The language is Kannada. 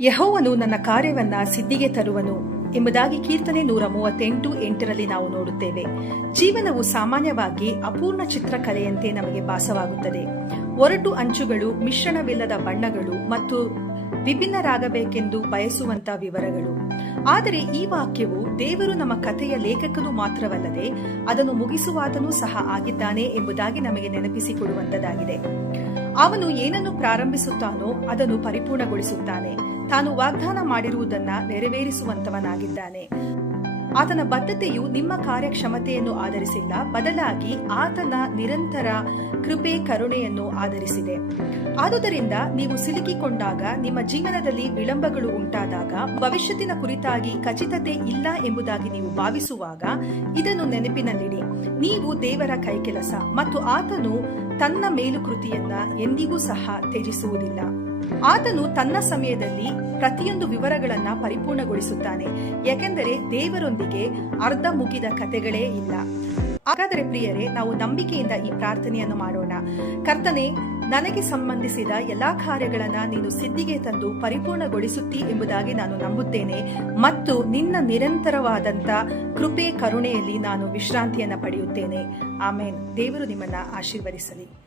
ಯೆಹೋವನು ನನ್ನ ಕಾರ್ಯವನ್ನ ಸಿದ್ಧಿಗೆ ತರುವನು ಎಂಬುದಾಗಿ ಕೀರ್ತನೆ 138:8 ನಾವು ನೋಡುತ್ತೇವೆ. ಜೀವನವು ಸಾಮಾನ್ಯವಾಗಿ ಅಪೂರ್ಣ ಚಿತ್ರಕಲೆಯಂತೆ ನಮಗೆ ಭಾಸವಾಗುತ್ತದೆ. ಒರಟು ಅಂಚುಗಳು, ಮಿಶ್ರಣವಿಲ್ಲದ ಬಣ್ಣಗಳು ಮತ್ತು ವಿಭಿನ್ನರಾಗಬೇಕೆಂದು ಬಯಸುವಂತ ವಿವರಗಳು. ಆದರೆ ಈ ವಾಕ್ಯವು ದೇವರು ನಮ್ಮ ಕಥೆಯ ಲೇಖಕನು ಮಾತ್ರವಲ್ಲದೆ ಅದನ್ನು ಮುಗಿಸುವಾತನೂ ಸಹ ಆಗಿದ್ದಾನೆ ಎಂಬುದಾಗಿ ನಮಗೆ ನೆನಪಿಸಿಕೊಡುವಂತದಾಗಿದೆ. ಅವನು ಏನನ್ನು ಪ್ರಾರಂಭಿಸುತ್ತಾನೋ ಅದನ್ನು ಪರಿಪೂರ್ಣಗೊಳಿಸುತ್ತಾನೆ. ತಾನು ವಾಗ್ದಾನ ಮಾಡಿರುವುದನ್ನ ನೆರವೇರಿಸುವಂತವನಾಗಿದ್ದಾನೆ. ಆತನ ಬದ್ಧತೆಯು ನಿಮ್ಮ ಕಾರ್ಯಕ್ಷಮತೆಯನ್ನು ಆಧರಿಸಿಲ್ಲ, ಬದಲಾಗಿ ಆತನ ನಿರಂತರ ಕೃಪೆ ಕರುಣೆಯನ್ನು ಆಧರಿಸಿದೆ. ಆದುದರಿಂದ ನೀವು ಸಿಲುಕಿಕೊಂಡಾಗ, ನಿಮ್ಮ ಜೀವನದಲ್ಲಿ ವಿಳಂಬಗಳು ಉಂಟಾದಾಗ, ಭವಿಷ್ಯತ್ತಿನ ಕುರಿತಾಗಿ ಖಚಿತತೆ ಇಲ್ಲ ಎಂಬುದಾಗಿ ನೀವು ಭಾವಿಸುವಾಗ ಇದನ್ನು ನೆನಪಿನಲ್ಲಿಡಿ. ನೀವು ದೇವರ ಕೈಕೆಲಸ ಮತ್ತು ಆತನು ತನ್ನ ಮೇಲುಕೃತಿಯನ್ನ ಎಂದಿಗೂ ಸಹ ತ್ಯಜಿಸುವುದಿಲ್ಲ. ಆತನು ತನ್ನ ಸಮಯದಲ್ಲಿ ಪ್ರತಿಯೊಂದು ವಿವರಗಳನ್ನ ಪರಿಪೂರ್ಣಗೊಳಿಸುತ್ತಾನೆ, ಯಾಕೆಂದರೆ ದೇವರೊಂದಿಗೆ ಅರ್ಧ ಮುಗಿದ ಕಥೆಗಳೇ ಇಲ್ಲ. ಹಾಗಾದರೆ ಪ್ರಿಯರೇ, ನಾವು ನಂಬಿಕೆಯಿಂದ ಈ ಪ್ರಾರ್ಥನೆಯನ್ನು ಮಾಡೋಣ. ಕರ್ತನೇ, ನನಗೆ ಸಂಬಂಧಿಸಿದ ಎಲ್ಲಾ ಕಾರ್ಯಗಳನ್ನ ನೀನು ಸಿದ್ಧಿಗೆ ತಂದು ಪರಿಪೂರ್ಣಗೊಳಿಸುತ್ತಿ ಎಂಬುದಾಗಿ ನಾನು ನಂಬುತ್ತೇನೆ ಮತ್ತು ನಿನ್ನ ನಿರಂತರವಾದಂತ ಕೃಪೆ ಕರುಣೆಯಲ್ಲಿ ನಾನು ವಿಶ್ರಾಂತಿಯನ್ನ ಪಡೆಯುತ್ತೇನೆ. ಆಮೇನ್. ದೇವರು ನಿಮ್ಮನ್ನ ಆಶೀರ್ವದಿಸಲಿ.